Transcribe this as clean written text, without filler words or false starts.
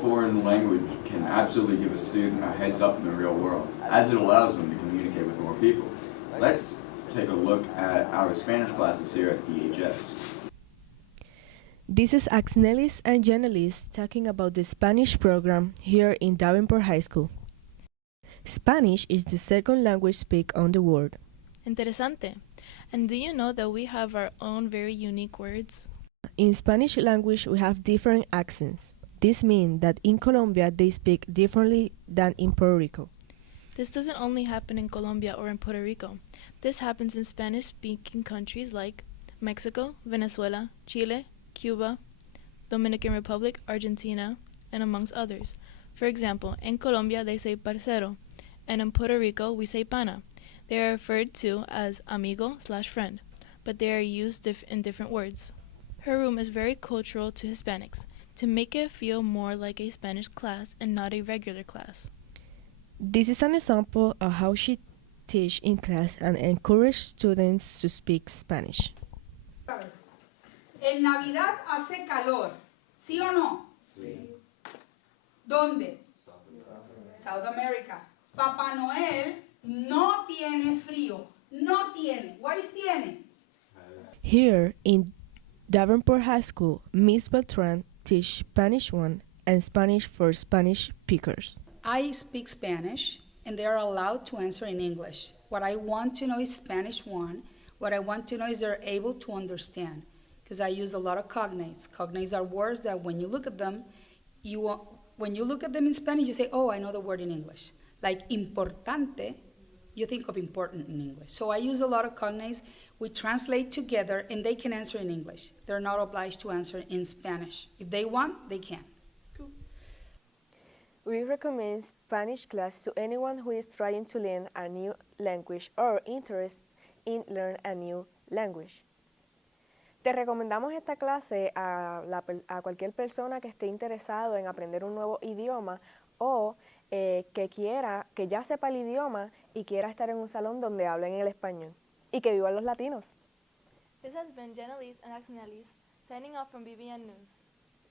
foreign language can absolutely give a student a heads up in the real world, as it allows them to communicate with more people. Let's take a look at our Spanish classes here at DHS. This is Axnelis and Janelis talking about the Spanish program here in Davenport High School. Spanish is the second language spoken on the world. Interesante. And do you know that we have our own very unique words? In Spanish language, we have different accents. This means that in Colombia, they speak differently than in Puerto Rico. This doesn't only happen in Colombia or in Puerto Rico. This happens in Spanish-speaking countries like Mexico, Venezuela, Chile, Cuba, Dominican Republic, Argentina, and amongst others. For example, in Colombia, they say parcero, and in Puerto Rico, we say pana. They are referred to as amigo/friend, but they are used in different words. Her room is very cultural to Hispanics, to make it feel more like a Spanish class and not a regular class. This is an example of how she teaches in class and encourages students to speak Spanish. En Navidad hace calor, ¿sí o no? Sí. ¿Dónde? South America. Papá Noel no tiene frío. No tiene. What is tiene? Here in Davenport High School, Miss Beltran teaches Spanish 1 and Spanish for Spanish speakers. I speak Spanish, and they are allowed to answer in English. What I want to know is Spanish 1. What I want to know is they're able to understand, because I use a lot of cognates. Cognates are words that when you look at them, when you look at them in Spanish, you say, oh, I know the word in English. Like importante, you think of important in English. So I use a lot of cognates. We translate together, and they can answer in English. They're not obliged to answer in Spanish. If they want, they can. Cool. We recommend Spanish class to anyone who is trying to learn a new language or interested in learning a new language. Te recomendamos esta clase a cualquier persona que esté interesado en aprender un nuevo idioma o que ya sepa el idioma y quiera estar en un salón donde hablen el español y que vivan los latinos. This has been Janelis and Axnelis, signing off from BBN News.